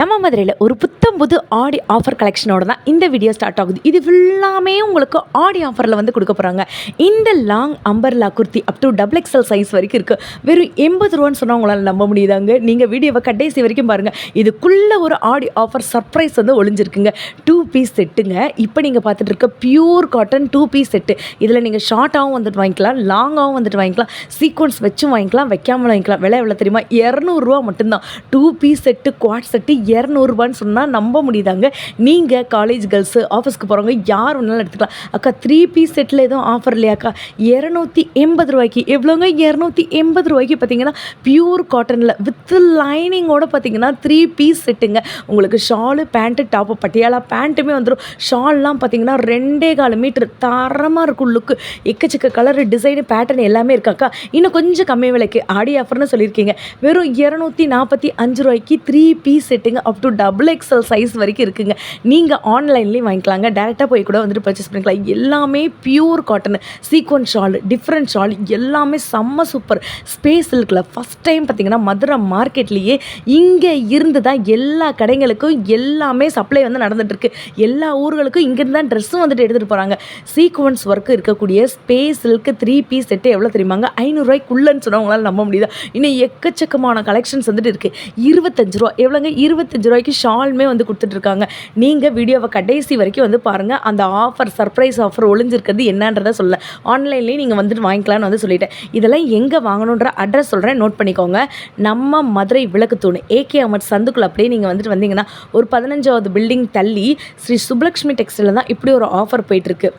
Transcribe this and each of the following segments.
நம்ம மதுரையில் ஒரு புத்தம் புது ஆடி ஆஃபர் கலெக்ஷனோட தான் இந்த வீடியோ ஸ்டார்ட் ஆகுது. இது எல்லாமே உங்களுக்கு ஆடி ஆஃபரில் வந்து கொடுக்க போகிறாங்க. இந்த long umbrella kurti up to XXL size வரைக்கும் இருக்குது. வெறும் 80 ரூபான்னு சொன்னால் உங்களால் நம்ப முடியுதாங்க? நீங்கள் வீடியோவை கடைசி வரைக்கும் பாருங்கள். இதுக்குள்ளே ஒரு ஆடி ஆஃபர் சர்ப்ரைஸ் வந்து ஒளிஞ்சிருக்குங்க. 2 பீஸ் செட்டுங்க. இப்போ நீங்கள் பார்த்துட்டு இருக்க பியூர் காட்டன் 2 பீஸ் செட்டு. இதில் நீங்கள் ஷார்ட்டாகவும் வந்துட்டு வாங்கிக்கலாம், லாங்காகவும் வந்துட்டு வாங்கிக்கலாம், சீக்வன்ஸ் வச்சும் வாங்கிக்கலாம், வைக்காமல் வாங்கிக்கலாம். விலை எவ்வளோ தெரியுமா? 200 ரூபா மட்டும்தான். 2 பீஸ் செட்டு குவாட் செட்டு 200 ரூபான்னு சொன்னால் நம்ப முடியுதாங்க? நீங்கள் காலேஜ் கேர்ள்ஸு, ஆஃபீஸ்க்கு போகிறவங்க யார் வேணாலும் எடுத்துக்கலாம். அக்கா 3 பீஸ் செட்டில் எதுவும் ஆஃபர் இல்லையாக்கா? 280 ரூபாய்க்கு. எவ்வளோங்க? 280 ரூபாய்க்கு பார்த்தீங்கன்னா பியூர் காட்டனில் வித் லைனிங்கோட பார்த்தீங்கன்னா 3 பீஸ் செட்டுங்க. உங்களுக்கு ஷாலு, பேண்ட்டு, டாப்பு, பட்டியாலா பேண்ட்டுமே வந்துடும். ஷால்லாம் பார்த்தீங்கன்னா 2.25 மீட்டர் தரமாக இருக்கும். லுக்கு எக்கச்சக்க கலரு, டிசைனு, பேட்டர்ன் எல்லாமே இருக்காக்கா. இன்னும் கொஞ்சம் கம்மி விலைக்கு ஆடி ஆஃபர்னு சொல்லியிருக்கீங்க. வெறும் 245 ரூபாய்க்கு 3 பீஸ் செட்டுங்க. அப் டு XXL சைஸ் வரைக்கும் இருக்குங்க. நீங்கள் ஆன்லைன்லேயும் வாங்கிக்கலாங்க, டேரெக்டாக போய் கூட வந்துட்டு பர்ச்சேஸ் பண்ணிக்கலாம். எல்லாமே pure cotton, sequin shawl, different shawl எல்லாமே செம்ம சூப்பர். ஸ்பேஸ் இருக்குல்ல, ஃபஸ்ட் டைம் பார்த்தீங்கன்னா மதுரை மார்க்கெட்லேயே இங்கே இருந்து தான் எல்லா கடைகளுக்கும் எல்லாமே சப்ளை வந்து நடந்துகிட்ருக்கு. எல்லா ஊர்களுக்கும் இங்கேருந்து தான் ட்ரெஸ்ஸும் வந்துட்டு எடுத்துகிட்டு போகிறாங்க. சீக்வன்ஸ் ஒர்க்கு இருக்கக்கூடிய ஸ்பேஸ் சில்க்கு 3 பீஸ் செட்டு எவ்வளோ தெரியுமாங்க? 500 ரூபாய்க்குள்ளன்னு சொன்னால் உங்களால் நம்ப முடியுதா? இன்னும் எக்கச்சக்கமான கலெக்ஷன்ஸ் வந்துட்டு இருக்குது. 25 ரூபா. எவ்வளோங்க? 25 ரூபாய்க்கு ஷால்மே வந்து கொடுத்துட்ருக்காங்க. நீங்கள் வீடியோவை கடைசி வரைக்கும் வந்து பாருங்கள். அந்த ஆஃபர், சர்ப்ரைஸ் ஆஃபர் ஒளிஞ்சிருக்கிறது என்னன்றதை சொல்ல ஆன்லைன்லேயே நீங்கள் வந்துட்டு வாங்கிக்கலான்னு வந்து சொல்லிட்டேன். இதெல்லாம் எங்கே வாங்கணுன்ற அட்ரஸ் சொல்கிறேன், நோட் பண்ணிக்கோங்க. நம்ம மதுரை விளக்குத்தூண் AK அமட் சந்துக்குள்ள அப்படியே நீங்கள் வந்துட்டு வந்தீங்கன்னா ஒரு 15வது பில்டிங் தள்ளி ஸ்ரீ சுப்லக்ஷ்மி டெக்ஸ்டைலில் தான் இப்படி ஒரு ஆஃபர் போயிட்டுருக்கு.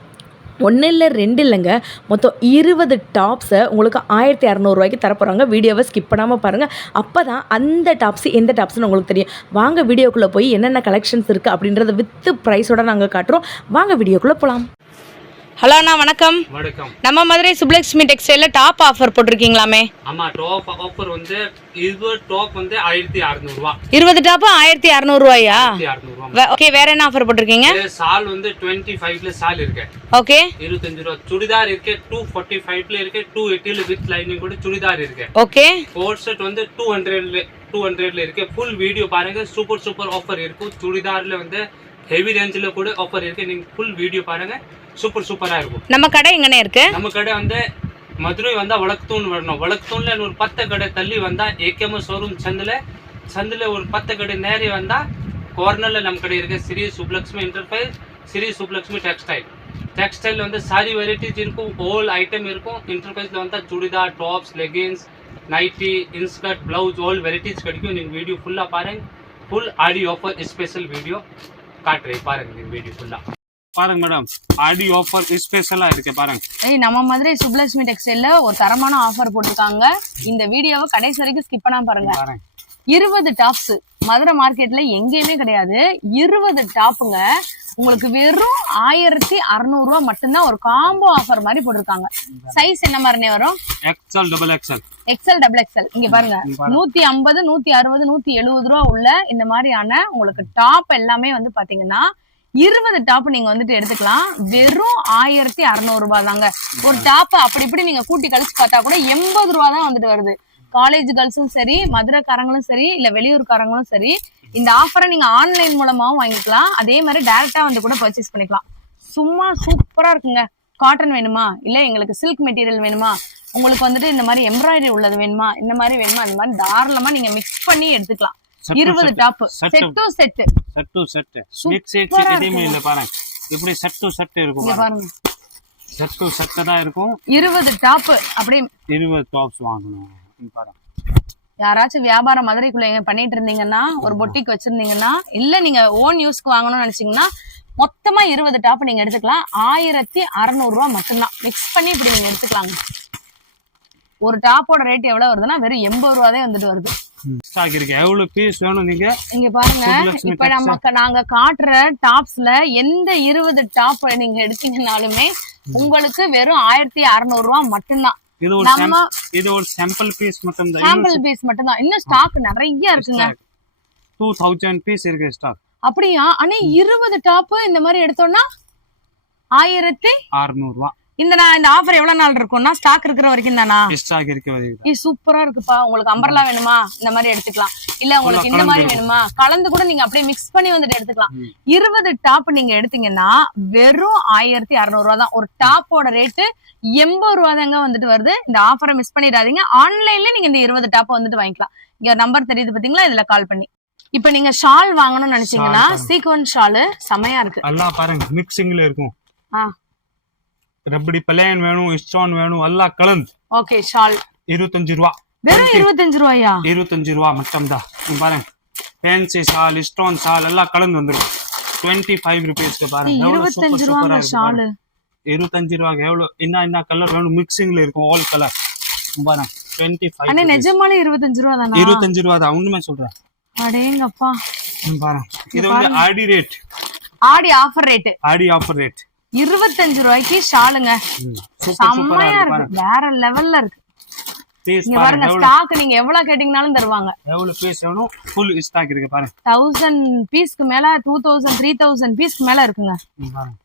1 இல்லை 2 இல்லைங்க, மொத்தம் 20 டாப்ஸை உங்களுக்கு 1600 ரூபாய்க்கு தரப்போகிறாங்க. வீடியோவை ஸ்கிப் பண்ணாமல் பாருங்கள். அப்போ தான் அந்த டாப்ஸ் எந்த டாப்ஸ்னு உங்களுக்கு தெரியும். வாங்க வீடியோக்குள்ளே போய் என்னென்ன கலெக்ஷன்ஸ் இருக்குது அப்படின்றத வித் ப்ரைஸோடு நாங்கள் காட்டுறோம். வாங்க வீடியோக்குள்ளே போகலாம். ஹலோ அண்ணா, வணக்கம். வணக்கம். நம்ம மதுரை சுப்லக்ஷ்மி டெக்ஸ்டைலில் டாப் ஆஃபர் போட்டிருக்கீங்களாமே? ஆமாம், டாப் ஆஃபர் வந்து 20 டாப் வந்து 1600 ரூபா. 20 டாப்பு 1600 ரூபாயா? 1600 ஓகே, வேற என்ன ஆஃபர் போட்டிருக்கீங்க? சால் வந்து 25ல சால் இருக்கு. ஓகே, 25 ரூபா. சுடிதார் இருக்கு 245ல இருக்கு, 280ல வித் லைனிங் கூட சுடிதார் இருக்கு. ஓகே, கோட் செட் வந்து 200ல இருக்கு. ஃபுல் வீடியோ பாருங்க. சூப்பர் ஆஃபர் இருக்கு. சுடிதார்ல வந்து ஹெவி ரேஞ்சில கூட ஆஃபர் இருக்கு. நீங்க ஃபுல் வீடியோ பாருங்க. சூப்பரா இருக்கும். நம்ம கடை எங்கனே இருக்கு? நம்ம கடை வந்து மதுரை வந்தா வழக்குத்தூண் வரணும். வழக்குத்தூண்ல ஒரு 10 கடை தள்ளி வந்தா AKM ஷோரூம் சந்தில ஒரு 10 கடை நேரே வந்தா கார்னர்ல நம்ம கடை இருக்கு. ஸ்ரீ சுப்லக்ஷ்மி என்டர்பிரைஸ், ஸ்ரீ சுப்லக்ஷ்மி டெக்ஸ்டைல் வந்து சாரி வெரைட்டிஸ் இருக்கும், ஆல் ஐட்டம் இருக்கும். என்டர்பிரைஸ்ல வந்தா churidar, tops, leggings, nightie, inskirt, blouse all varieties கிடைக்கும். நீங்க வீடியோ ஃபுல்லா பாருங்க. ஃபுல் ஆடி ஆஃபர் ஸ்பெஷல் வீடியோ காட்டுறேன், பாருங்க. நீங்க வீடியோ ஃபுல்லா பாருங்க மேடம். ஆடி ஆஃபர் ஸ்பெஷலா இருக்கு பாருங்க. நம்ம மதுரை சுப்லக்ஷ்மி டெக்ஸ்டைல்ல ஒரு தரமான ஆஃபர் போட்டிருக்காங்க. இந்த வீடியோவை கடைசி வரைக்கும் ஸ்கிப் பண்ணாம பாருங்க. 20 டாப்ஸ் மதுரை மார்க்கெட்ல எங்கேயுமே கிடையாது. 20 டாப்புங்க உங்களுக்கு வெறும் 1600 ரூபா மட்டும்தான். ஒரு காம்போ ஆஃபர் மாதிரி போட்டிருக்காங்க. சைஸ் என்ன மாதிரினே வரும்? XL, XXL. XL. இங்க பாருங்க, 150, 160, 170 ரூபா உள்ள இந்த மாதிரியான உங்களுக்கு டாப் எல்லாமே வந்து பாத்தீங்கன்னா 20 டாப் நீங்க வந்துட்டு எடுத்துக்கலாம். வெறும் 1600 ரூபாய் தாங்க. ஒரு டாப் அப்படி இப்படி நீங்க கூட்டி கழிச்சு பார்த்தா கூட 80 ரூபா தான் வந்துட்டு வருது. காலேஜ் கேர்ள்ஸும் சரி, மதுரைக்காரங்களும் சரி, இல்ல வெளியூர்காரங்களும் சரி, இந்த ஆஃபரை நீங்க ஆன்லைன் மூலமாவும் வாங்கிக்கலாம். அதே மாதிரி டைரக்டா வந்து கூட பர்ச்சேஸ் பண்ணிக்கலாம். சும்மா சூப்பரா இருக்குங்க. காட்டன் வேணுமா, இல்ல எங்களுக்கு சில்க் மெட்டீரியல் வேணுமா, உங்களுக்கு வந்துட்டு இந்த மாதிரி எம்ப்ராய்டரி உள்ளது வேணுமா, இந்த மாதிரி வேணுமா, இந்த மாதிரி தாராளமா நீங்க மிக்ஸ் பண்ணி எடுத்துக்கலாம். 20 top set to set mix எதுவுமே இல்ல பாருங்க. இப்படி செட் டு செட் இருக்கும் பாருங்க. செட் டு செட் தான் இருக்கும். 20 டாப் அப்படியே 20 டாப்ஸ் வாங்கணும் பாருங்க. யாராச்சும் வியாபாரம் மதுரைக்குள்ள எங்க பண்ணிட்டு இருந்தீங்கன்னா, ஒரு பொட்டிக் வச்சிருந்தீங்கன்னா, இல்ல நீங்க ஓன் யூஸ்க்கு வாங்கணும்னு நினைச்சீங்கன்னா மொத்தமா 20 டாப் நீங்க எடுத்துக்கலாம். 1600 ரூபா மட்டும்தான். மிக்ஸ் பண்ணி இப்படி நீங்க எடுத்துக்கலாங்க. ஒரு டாப்போட ரேட் எவ்வளவு வருதுன்னா வெறும் 80 ரூபாதே வந்துட்டு வருது. ஸ்டாக் இருக்கு. எவ்வளவு பீஸ் வேணும் நீங்க இங்க பாருங்க. இப்ப நாங்க காட்டுற டாப்ஸ்ல எந்த 20 டாப் நீங்க எடுத்தீங்கன்னாலுமே உங்களுக்கு வெறும் 1600 ரூபா மட்டும்தான். இது ஒரு சாம்பிள் பீஸ் மட்டும்தான். சாம்பிள் பீஸ் மட்டும்தான். இன்னும் ஸ்டாக் நிறைய இருக்குங்க. 2000 பீஸ் இருக்கு ஸ்டாக். அப்படியா? ஆனா 20 டாப் இந்த மாதிரி எடுத்தோம்னா 1600 ரூபா. இந்த ஆஃபர் எவ்வளவு நாள் இருக்கும்னா ஸ்டாக் இருக்கிற வரைக்கும் தானா? ஸ்டாக் இருக்க வரைக்கும். இது சூப்பரா இருக்குப்பா. உங்களுக்கு அம்பர்லா வேணுமா இந்த மாதிரி எடுத்துக்கலாம், இல்ல உங்களுக்கு இந்த மாதிரி வேணுமா கலந்து கூட நீங்க அப்படியே மிக்ஸ் பண்ணி வந்துட்டு எடுத்துக்கலாம். 20 டாப் நீங்க எடுத்தீங்கன்னா வெறும் 1600 ரூபா தான். ஒரு டாப்போட ரேட்டு 80 ரூபா தாங்க வந்துட்டு வருது. இந்த ஆஃபரை மிஸ் பண்ணிடாதீங்க. ஆன்லைன்ல நீங்க இந்த 20 டாப் வந்துட்டு வாங்கிக்கலாம். இங்க நம்பர் தெரியுது பாத்தீங்களா, இதுல கால் பண்ணி. இப்ப நீங்க ஷால் வாங்கணும்னு நினைச்சீங்கன்னா சீக்வன்ஸ் ஷால் செமையா இருக்கு. எல்லாம் பாருங்க மிக்சிங்ல இருக்கும். ரப்படி பிளேன் வேணும், ஸ்டோன் வேணும், எல்லாம் கலந்து. ஓகே, ஷால் 25 ரூபா. வெறும் 25 ரூபாயா? 25 ரூபா மட்டும் தான். பாருங்க ஃபேன்சி ஷால், ஸ்டோன் ஷால் எல்லாம் கலந்து வந்துரும். 25 ரூபீஸ்க்கு பாருங்க. 25 ரூபாங்க ஷால். 25 ரூபாய்க்கு எவ்வளவு என்ன கலர் வேணும் மிக்சிங்ல இருக்கும், ஆல் கலர். பாருங்க 25. அண்ணே நிஜமாலே 25 ரூபா தானா? 25 ரூபா தான், உண்மையா சொல்றேன். அடேங்கப்பா. பாருங்க இது வந்து ஆடி ரேட், ஆடி ஆஃபர் ரேட். ஆடி ஆஃபர் ரேட் 25 ரூபாய்க்கு ஷாலுங்க. செம்மையா இருக்கு, வேற லெவல்ல இருக்கு. இங்க பாருங்க ஸ்டாக் நீங்க எவ்வளவு கேட்டீங்கனாலும் தருவாங்க. எவ்வளவு பீஸ் வேணும் ஃபுல் ஸ்டாக் இருக்கு பாருங்க. 1000 பீஸ்க்கு மேல 2000 3000 பீஸ்க்கு மேல இருக்குங்க. பாருங்க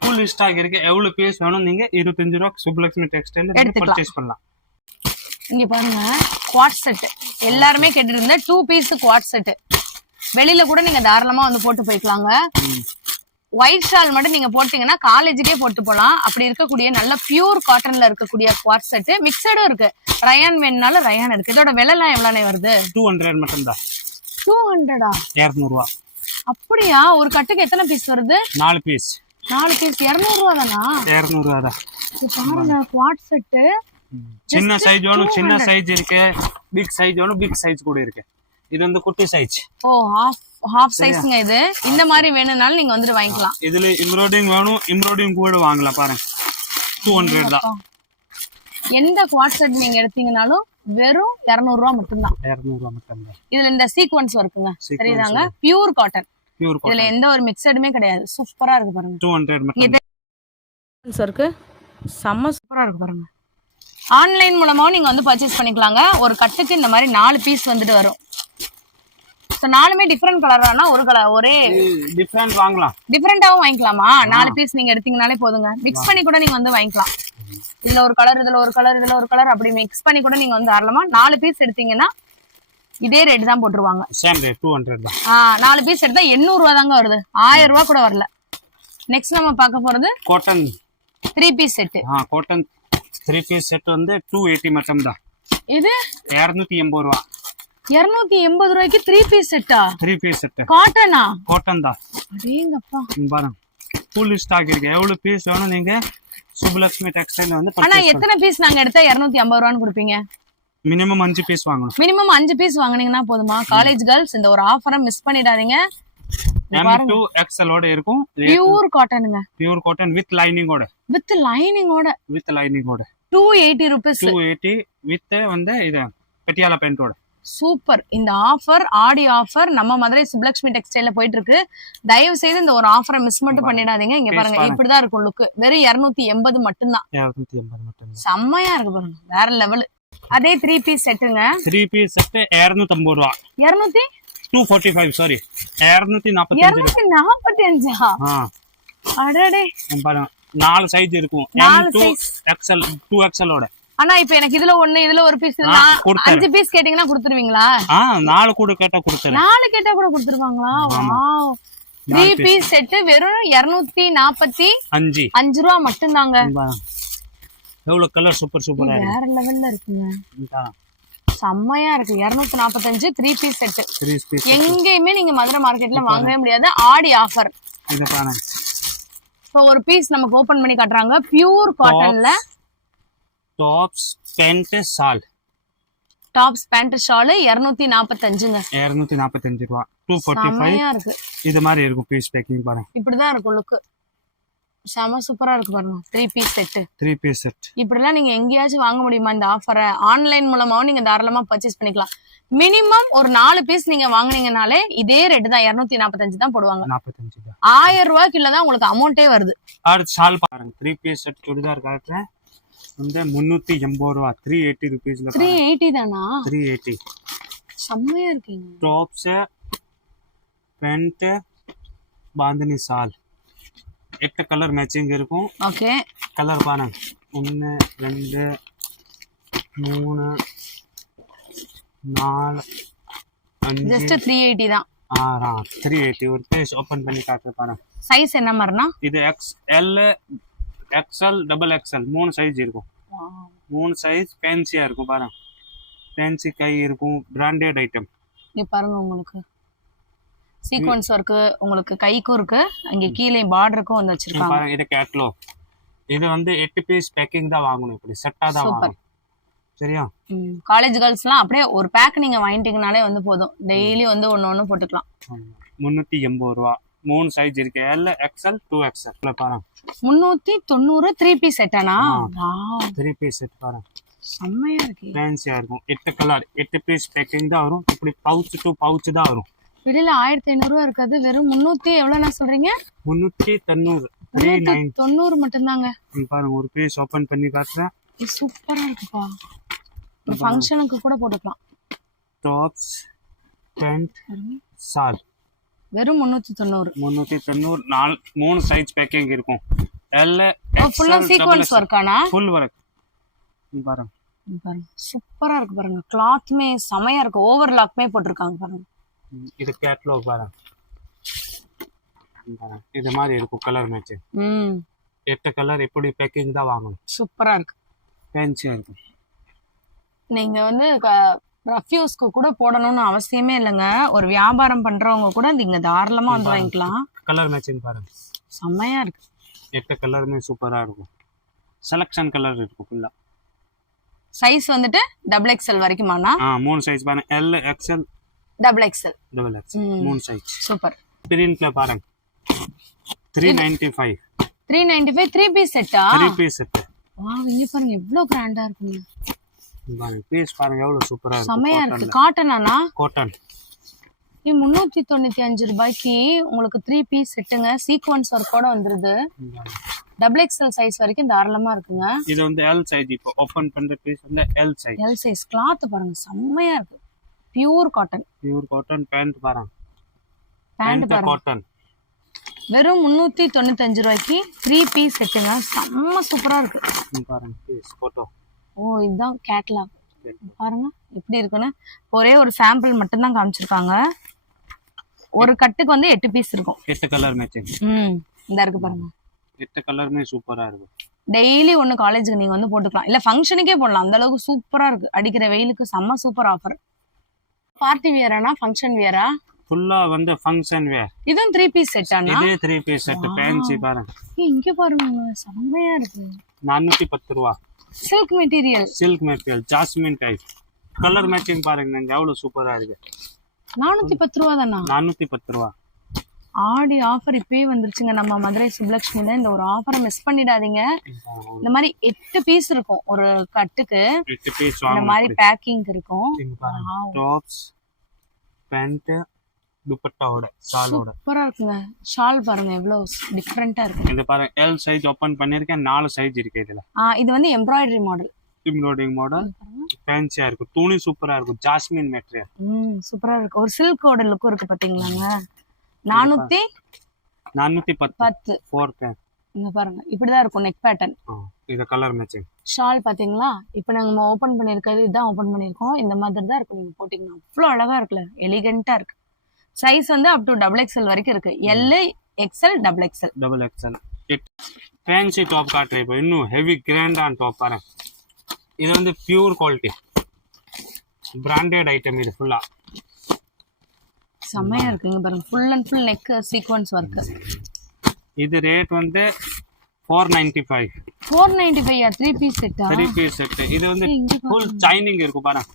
ஃபுல் ஸ்டாக் இருக்கு. எவ்வளவு பீஸ் வேணும் நீங்க 25 ரூபாய் சுப்லக்ஷ்மி டெக்ஸ்டைல்ல பர்ச்சேஸ் பண்ணலாம். இங்க பாருங்க குவாட் செட் எல்லாருமே கேட்டுட்டு இருந்த 2 பீஸ் குவாட் செட். வெளியில கூட நீங்க தாராளமா வந்து போட்டு போய்க்கலாங்க. ஒயிட் ஷால் மட்டும் நீங்க போட்டீங்கன்னா காலேஜுக்கே போட்டு போலாம். அப்படி இருக்கக்கூடிய நல்ல பியூர் காட்டன்ல இருக்கக்கூடிய குவாட் செட். மிக்சடும் இருக்கு, ரயான் வேணும்னாலும் ரயான் இருக்கு. இதோட விலை எல்லாம் எவ்வளவு வருது? 200 மட்டும் தான். 200 200 ரூபா. அப்படியா? ஒரு கட்டுக்கு எத்தனை பீஸ் வருது? 4 பீஸ். 4 பீஸ் 200 ரூபா தானா? 200 ரூபா தான். பாருங்க குவாட் செட். சின்ன சைஸ் வேணும் சின்ன சைஸ் இருக்கு, பிக் சைஸ் வேணும் பிக் சைஸ் கூட இருக்கு. இது வந்து குட்டி சைஸ். ஓ ஹாஃப் சைஸ்ங்க இது. இந்த மாதிரி வேணும்னாலும் நீங்க வந்துட்டு வாங்கிக்கலாம். இதுல எம்ப்ராய்டிங் வேணும், எம்ப்ராய்டிங் கூட வாங்கலாம். பாருங்க 200 தான். எந்த குவாட் செட் நீங்க எடுத்தீங்கனாலும் வெறும் 200 ரூபா மட்டும் தான். 200 ரூபா மட்டும் தான். இதுல இந்த சீக்வன்ஸ் இருக்குங்க, தெரியுதாங்க? Pure cotton. Pure cotton. இதுல எந்த ஒரு மிக்சடுமே கிடையாது. சூப்பரா இருக்கு பாருங்க. 200 மட்டும் இருக்கு. செம்ம சூப்பரா இருக்கு பாருங்க. ஆன்லைன் மூலமாவும் நீங்க வந்து பர்ச்சேஸ் பண்ணிக்கலாங்க. ஒரு கட்டுக்கு இந்த மாதிரி 4 பீஸ் வந்துட்டு வரும். சோ 4மே டிஃபரண்ட் கலரானா ஒரு கலர் ஒரே டிஃபரண்ட் வாங்கலாம். டிஃபரண்டாவும் வாங்கிக்கலாமா? 4 பீஸ் நீங்க எடுத்தீங்கனாலே போதுங்க. மிக்ஸ் பண்ணி கூட நீங்க வந்து வாங்கிக்கலாம். இதுல ஒரு கலர், இதுல ஒரு கலர், இதுல ஒரு கலர், அப்படி மிக்ஸ் பண்ணி கூட நீங்க வந்து தாராளமா 4 பீஸ் எடுத்தீங்கன்னா இதே ரேட் தான் போட்டுருவாங்க. சேம் ரேட் 200 தான். 4 பீஸ் எடுத்தா 800 ரூபா தாங்க வருது. 1000 ரூபா கூட வரல. நெக்ஸ்ட் நம்ம பார்க்க போறது cotton 3 piece set. Cotton 3 piece set வந்து 280 மட்டும் தான். இது 280 ரூபா. 280 ரூபாய்க்கு 3 பீஸ் செட்டா? 3 பீஸ் செட் காட்டனா? காட்டன் தான். அடேங்கப்பா. பாருங்க ஃபுல் ஸ்டாக் இருக்கு. எவ்வளவு பீஸ் வேணும் நீங்க சுப்லக்ஷ்மி டெக்ஸ்டைல்ல வந்து ஆனா எத்தனை பீஸ் நாங்க எடுத்தா 250 ரூபான்னு கொடுப்பீங்க? மினிமம் 5 பீஸ் வாங்கணும். மினிமம் 5 பீஸ் வாங்குனீங்கன்னா போதுமா? காலேஜ் கேர்ள்ஸ் இந்த ஒரு ஆஃபரை மிஸ் பண்ணிடாதீங்க. M2 XL ஓட இருக்கும். பியூர் காட்டனுங்க. பியூர் காட்டன் வித் லைனிங் ஓட. வித் லைனிங் ஓட 280 ரூபீஸ். 280 வித் வந்து இது பட்டியாலா பேண்ட் ஓட. சூப்பர். இந்த ஆஃபர் ஆடி ஆஃபர் நம்ம மதுரை சுப்லக்ஷ்மி டெக்ஸ்டைல்ல போயிட்டு இருக்கு. தயவு செய்து இந்த ஒரு ஆஃபரை மிஸ் மட்டும் பண்ணிடாதீங்க. இங்க பாருங்க இப்படிதான் இருக்கும் லுக். வெறும் 280 மட்டும் தான். 280 மட்டும். செம்மையா இருக்கு பாருங்க, வேற லெவல். அதே 3 பீஸ் செட்டுங்க. 3 பீஸ் செட் 250 ரூபாய். 245 சாரி 245. அடடே. பாருங்க 4 சைஸ் இருக்கும். M2 XL 2XL ஓட. ஆனா இப்ப எனக்கு இதுல ஒண்ணு இதுல ஒரு பீஸ் 5 பீஸ் கேட்டீங்கன்னா கொடுத்துருவீங்களா? 4 கூட கேட்டா கொடுத்துறேன். 4 கேட்டா கூட கொடுத்துருவாங்களா? வாவ். 3 பீஸ் செட் வெறும் 245 ரூபா மட்டும் தாங்க. எவ்வளவு கலர் சூப்பர் சூப்பரா இருக்கு. வேற லெவல்ல இருக்குங்க. செம்மையா இருக்கு. 245 3 பீஸ் செட். எங்கேயுமே நீங்க மதுரை மார்க்கெட்ல வாங்கவே முடியாது. ஆடி ஆஃபர். இத பாருங்க. இப்போ ஒரு பீஸ் நமக்கு ஓபன் பண்ணி காட்டுறாங்க. பியூர் காட்டன்ல tops pant shawl. Tops pant shawl 245ங்க. 245 ரூபாய். 245 இருக்கு. இது மாதிரி இருக்கும் பீஸ் பேக்கிங் பாருங்க. இப்படிதான் இருக்கும் லுக். செம சூப்பரா இருக்கு பாருங்க. 3 பீஸ் செட். 3 piece set. இப்படிலாம் நீங்க எங்கேயாச்சும் வாங்க முடியுமா இந்த ஆஃபரை? ஆன்லைன் மூலமாவும் நீங்க தாராளமா பர்ச்சேஸ் பண்ணிக்கலாம். மினிமம் ஒரு 4 பீஸ் நீங்க வாங்குனீங்கனாலே இதே ரேட் தான் 245 தான் போடுவாங்க. 45 தான். 1000 ரூபாய்க்குள்ள தான் உங்களுக்கு அமௌண்டே வருது. அடுத்து ஷால் பாருங்க. 3 பீஸ் செட் சுடிதார் காட்டுறேன். வந்து 380 ரூபாய். 380 ரூபீஸ்ல. 380 தானா? 380. செம்மையா இருக்கீங்க. Tops pant bandhani shawl 8 colour matching இருக்கும். ஓகே. கலர் பாருங்க 1 2 3 4 5 ஜஸ்ட் 380 தான். 380 ஒரு பீஸ் ஓபன் பண்ணி காட்டுறேன் பாருங்க. சைஸ் என்ன மாதிரினா இது XL XL double XL 3 size இருக்கும். 3 சைஸ் ஃபேன்சியா இருக்கும் பாருங்க. ஃபேன்சி கை இருக்கும், பிராண்டட் ஐட்டம். இங்க பாருங்க உங்களுக்கு சீக்வென்ஸ் ஒர்க் உங்களுக்கு கைக்கும் இருக்கு, அங்க கீழே பார்டருக்கும் வந்து வச்சிருக்காங்க. பாருங்க இது கேட்லாக். இது வந்து 8 பீஸ் பேக்கிங் தான் வாங்கணும், இப்படி செட்டா தான் வாங்கணும். சரியா? காலேஜ் கேர்ள்ஸ்லாம் அப்படியே ஒரு பேக் நீங்க வாங்கிட்டீங்கனாலே வந்து போதும், டெய்லி வந்து ஒன்னு போட்டுக்கலாம். 380 ரூபா. 3 சைஸ் இருக்கு, L XL 2XL. பாருங்க 390 3 பீஸ் செட்டானா? 3 பீஸ் செட் பாருங்க, செம்மையா இருக்கு. ஃபேன்சியா இருக்கும். 8 கலர் 8 பீஸ் பேக்கிங் தான் வரும். இப்படி பவுச் டு பவுச் தான் வரும். வெளியில 1500 ரூபா இருக்காது, வெறும் 300 எவ்வளவுனா சொல்றீங்க? 390 390 மட்டும்தாங்க. பாருங்க ஒரு பீஸ் ஓபன் பண்ணி காட்டுறேன். இது சூப்பரா இருக்குப்பா, ஒரு ஃபங்க்ஷனுக்கு கூட போட்டுக்கலாம். டாப்ஸ் பேண்ட் சால் வெறும் 390. 3 சைஸ் பேக்கிங் இருக்கும். L ஃபுல்லா சீக்வென்ஸ் வர்க்கானா? Full work. பாருங்க பாருங்க சூப்பரா இருக்கு பாருங்க, கிளாத்மே செமையா இருக்கு, ஓவர்லாக்மே போட்டிருக்காங்க பாருங்க. இது கேட்லாக் பாருங்க. இது மாதிரி இருக்கும் கலர் மேட்சிங். 8 கலர் இப்படி பேக்கிங் தான் வாங்கணும். சூப்பரா இருக்கு, ஃபேன்சியா இருக்கும். நீங்க வந்து ரஃப் யூஸ்க்கு கூட போடணும்னு அவசியமே இல்லைங்க, ஒரு வியாபாரம் பண்றவங்க கூட நீங்க தாராளமா வந்து வாங்கிக்கலாம். கலர் மேட்சிங் பாருங்க செம்மையா இருக்கு. 8 கலருமே சூப்பரா இருக்கும். செலக்ஷன் கலர் இருக்கும் ஃபுல்லா. சைஸ் வந்துட்டு டபுள் XL வரைக்குமாண்ணா? 3 சைஸ் பாருங்க, L XL double XL 3 size. Super. பிரிண்ட்ல பாருங்க 395. 395 3 பீஸ் செட்டா? 3 பீஸ் செட். வாவ், இங்க பாருங்க எவ்வளவு கிராண்டா இருக்குங்க. பாருங்க பீஸ் பாருங்க எவ்வளவு சூப்பரா இருக்கு. செமையா இருக்கு. காட்டனானா? காட்டன். இது 395 ரூபாய்க்கு உங்களுக்கு 3 பீஸ் செட்டுங்க, சீக்வென்ஸ் ஒர்க்கோட வந்துருது. டபுள் XL சைஸ் வரைக்கும் தாராளமா இருக்குங்க. இது வந்து L சைஸ். இப்போ ஓபன் பண்ற பீஸ் வந்து L size. L size. Cloth பாருங்க செமையா இருக்கு, pure cotton. Pure cotton. Pant பாருங்க, பேண்ட் பாருங்க காட்டன். வெறும் 395 ரூபாய்க்கு 3 பீஸ் செட்டுங்க, செம்ம சூப்பரா இருக்கு. பாருங்க பீஸ் போட்டோ. ஓ இதுதான் கேட்லாக். பாருங்க எப்படி இருக்குன்னு. ஒரே ஒரு சாம்பிள் மட்டும் தான் காமிச்சிருக்காங்க. ஒரு கட்டுக்கு வந்து 8 பீஸ் இருக்கும். 8 கலர் மேட்சிங். இந்த இருக்கு பாருங்க, 8 கலருமே சூப்பரா இருக்கு. டெய்லி ஒன்னு காலேஜுக்கு நீங்க வந்து போட்டுக்கலாம், இல்ல ஃபங்க்ஷனுக்கே போடலாம். அந்த அளவுக்கு சூப்பரா இருக்கு. அடிக்கிற வெயிலுக்கு செம்ம சூப்பர் ஆஃபர். பார்ட்டி வியரானா ஃபங்க்ஷன் வியரா? ஃபுல்லா வந்து ஃபங்க்ஷன் வேர். இதுவும் 3 பீஸ் செட்டானா? இதே 3 பீஸ் செட். ஃபேன்சி பாருங்க. இங்க பாருங்க செம்மையா இருக்கு. 410 ரூபாய். Silk material. Silk material jasmine type. Colour matching பாருங்க எவ்வளவு சூப்பரா இருக்கு. 410 ரூபா தானா? 410 ரூபாய். ஆடி ஆஃபர் இப்பயே வந்துருச்சுங்க நம்ம மதுரை சுப்லக்ஷ்மில. இந்த ஒரு ஆஃபரை மிஸ் பண்ணிடாதீங்க. இந்த மாதிரி 8 பீஸ் இருக்கும் ஒரு கட்டுக்கு. 8 பீஸ் இந்த மாதிரி பேக்கிங் இருக்கும். டாப்ஸ் பேண்ட் துப்பட்டாவோட ஷாலோட சூப்பரா இருக்குங்க. ஷால் பாருங்க எவ்வளவு டிஃபரெண்டா இருக்கு. இது பாருங்க L சைஸ் ஓபன் பண்ணிருக்கேன். 4 சைஸ் இருக்கு இதுல. இது வந்து எம்ப்ராய்டரி மாடல். Embroidering model. ஃபேன்சியா இருக்கு. துணி சூப்பரா இருக்கு. Jasmine material. சூப்பரா இருக்கு. ஒரு சில்கோட லுக் இருக்கு பாத்தீங்களாங்க. 410 4 இங்க பாருங்க இப்படிதான் இருக்கும் நெக் பேட்டர்ன். இது கலர் மேட்சிங். ஷால் பாத்தீங்களா? இப்போ நாங்க ஓபன் பண்ணிருக்கிறது இதான் ஓபன் பண்ணிருக்கோம். இந்த மாதிரி தான் இருக்கும். நீங்க போட்டீங்கன்னா அவ்வளவு அழகா இருக்குல்ல, எலிகென்ட்டா இருக்கு. சைஸ் வந்து அப் டு டபுள் XL வரைக்கும் இருக்கு. L XL double XL. Fancy top காட்டுறேன். இப்போ இன்னும் ஹெவி கிராண்டான டாப் பாருங்க. இது வந்து பியூர் குவாலிட்டி பிராண்டட் ஐட்டம். இது ஃபுல்லா செம்மையா இருக்குங்க பாருங்க. Full and full neck sequence work. இது ரேட் வந்து 495. 495 3 பீஸ் செட்டா? 3 பீஸ் செட். இது வந்து ஃபுல் ஷைனிங் இருக்கும் பாருங்க.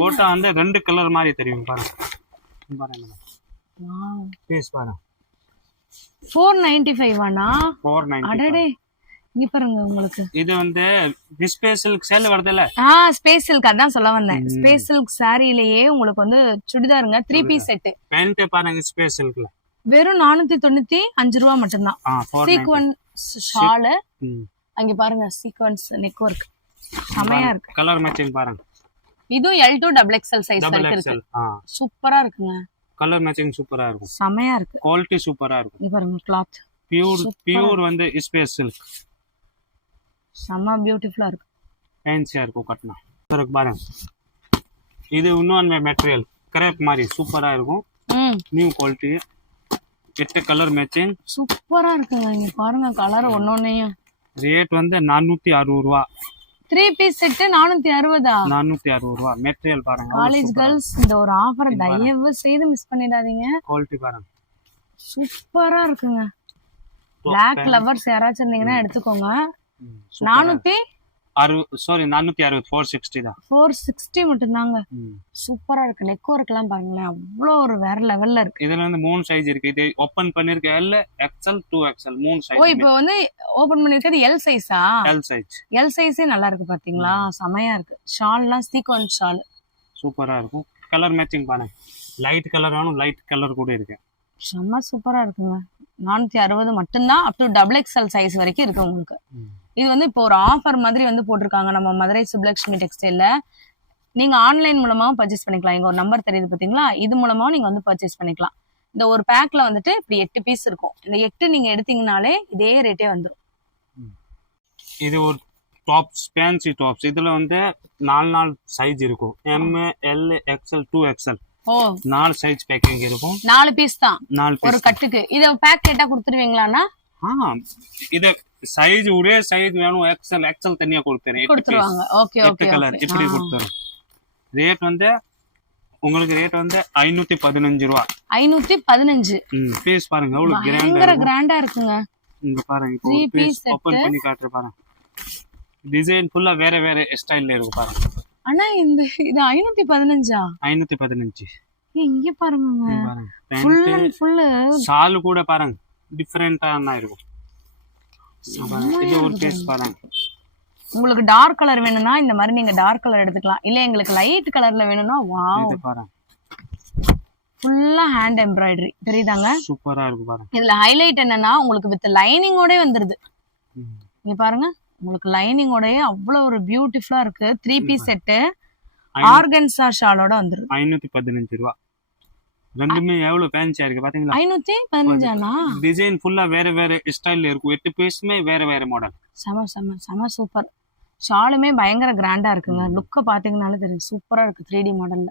போட்டா வந்து 2 கலர் மாதிரி தெரியும் பாருங்க. பாருங்க வாவ் பீஸ் பாருங்க. 495 ஆனா? 495. அடடே இங்க பாருங்க உங்களுக்கு. இது வந்து ஸ்பேஸ் சில்க் சேல் வருதுல? ஸ்பேஸ் சில்க் அதான் சொல்ல வந்தேன். ஸ்பேஸ் சில்க் சாரியிலேயே உங்களுக்கு வந்து சுடிதாருங்க 3 பீஸ் செட். பேண்ட் பாருங்க ஸ்பேஸ் சில்க்ல வெறும் 495 ரூபாய் மட்டும்தான். Sequins shawl. அங்க பாருங்க சீக்வென்ஸ் நெக் வொர்க் செமையா இருக்கு. கலர் மேட்சிங் பாருங்க. இதுவும் L to double XL size வரைக்கும் இருக்கு. சூப்பரா இருக்குங்க. கலர் மேட்சிங் சூப்பரா இருக்கும். செமையா இருக்கு. குவாலிட்டி சூப்பரா இருக்கும். இங்க பாருங்க கிளாத் பியூர் வந்து ஸ்பேஸ் சில்க். செம்ம பியூட்டிஃபுல்லா இருக்கு. ஃபேன்சியா இருக்கும் கட்டினா. இருக்கு பாருங்க, இது இன்னொன்று மெட்டீரியல் கிரேப் மாதிரி சூப்பரா இருக்கும். நியூ குவாலிட்டி, 8 கலர் மேட்சிங் சூப்பரா இருக்குங்க. இங்க பாருங்க கலர் ஒன்னொன்னையும். ரேட் வந்து 460 ரூபா. 3 பீஸ் செட் 460. 460 ரூபா. மெட்டீரியல் பாருங்க. காலேஜ் கேர்ள்ஸ் இந்த ஒரு ஆஃபர் தயவு செய்து மிஸ் பண்ணிடாதீங்க. குவாலிட்டி பாருங்க சூப்பரா இருக்குங்க. பிளாக் லவர்ஸ் யாராச்சும் இருந்தீங்கன்னா எடுத்துக்கோங்க. 460 460 தான். 460 மட்டும் தாங்க. சூப்பரா இருக்கு. நெக் ஒர்க்லாம் பாருங்களேன், அவ்வளோ ஒரு வேற லெவல்ல இருக்கு. இதுல வந்து 3 சைஸ் இருக்கு. இது ஓபன் பண்ணிருக்க L, XL, 2XL 3 சைஸ். ஓ இப்போ வந்து ஓபன் பண்ணிருக்கிறது L சைஸா? L size. L சைஸே நல்லா இருக்கு பாத்தீங்களா? செமையா இருக்கு. ஷால்லாம் சீக்வென்ஸ் ஷால் சூப்பரா இருக்கும். கலர் மேட்சிங் பாருங்க, லைட் கலர் வேணும், லைட் கலர் கூட இருக்கு. செம்ம சூப்பரா இருக்குங்க. 460 மட்டும்தான். அப் டு XXL சைஸ் வரைக்கும் இருக்கு உங்களுக்கு. இது வந்து இப்போ ஒரு ஆஃபர் மாதிரி வந்து போட்டிருக்காங்க நம்ம மதுரை சுப்லக்ஷ்மி டெக்ஸ்டைல்ல. நீங்க ஆன்லைன் மூலமாவும் பர்ச்சேஸ் பண்ணிக்கலாம். இங்க ஒரு நம்பர் தெரியுது பாத்தீங்களா, இது மூலமாவும் நீங்க வந்து பர்ச்சேஸ் பண்ணிக்கலாம். இந்த ஒரு பேக்ல வந்துட்டு இப்படி 8 பீஸ் இருக்கும். இந்த 8 நீங்க எடுத்தீங்கனாலே இதே ரேட்டே வந்துடும். இது ஒரு டாப்ஸ், ஃபேன்சி டாப்ஸ். இதுல வந்து 4 சைஸ் இருக்கும். M, L, XL, 2XL. ஓ 4 சைஸ் பேக்கிங் இருக்கும். 4 பீஸ் தான் 4 ஒரு பீஸ். கட்டுக்கு. இத பேக் கேட்டா கொடுத்துருவீங்களாண்ணா? இது சைஸ் ஒரே சைஸ் வேணும், XL தனியா கொடுத்துறேன். கொடுத்துருவாங்க. Okay okay. கலர் இப்படி கொடுத்துறேன். ரேட் வந்து உங்களுக்கு ரேட் வந்து 515 ரூபா. 515. பீஸ் பாருங்க எவ்வளவு பயங்கர கிராண்டா இருக்குங்க. இங்க பாருங்க, இப்போ ஒரு பீஸ் ஓபன் பண்ணி காட்டுறேன் பாருங்க. டிசைன் ஃபுல்லா வேற வேற ஸ்டைல்ல இருக்கு பாருங்க. அண்ணா இந்த இது 515. 515. இங்க பாருங்க, பாருங்க ஃபுல் அண்ட் ஃபுல் ஷால் கூட பாருங்க டிஃபரெண்டா இருக்கும். இது ஒரு பீஸ் பாருங்க. உங்களுக்கு டார்க் கலர் வேணும்னா இந்த மாதிரி நீங்க டார்க் கலர் எடுத்துக்கலாம். இல்ல எங்களுக்கு லைட் கலர்ல வேணும்னா வாவ். இது பாருங்க ஃபுல்லா ஹேண்ட் எம்ப்ராய்டரி தெரியுதாங்க? சூப்பரா இருக்கு பாருங்க. இதுல ஹைலைட் என்னன்னா உங்களுக்கு வித் லைனிங்கோட வந்துருது. இங்க பாருங்க, உங்களுக்கு லைனிங்கோடயே அவ்வளவு ஒரு பியூட்டிஃபுல்லா இருக்கு. 3 பீஸ் செட் ஆர்கன்சா ஷாலோட வந்துருது. 515 ரூபா. ரெண்டுமே எவ்வளவு ஃபேன்சியா இருக்கு பாத்தீங்களா? 515. டிசைன் ஃபுல்லா வேற வேற ஸ்டைல்ல இருக்கும். 8 பீஸ்மே வேற வேற மாடல். செம செம செம சூப்பர். ஷாலுமே பயங்கர கிராண்டா இருக்குங்க. லுக்க பாத்தீங்கன்னாலே தெரியும், சூப்பரா இருக்கு 3D மாடல்ல.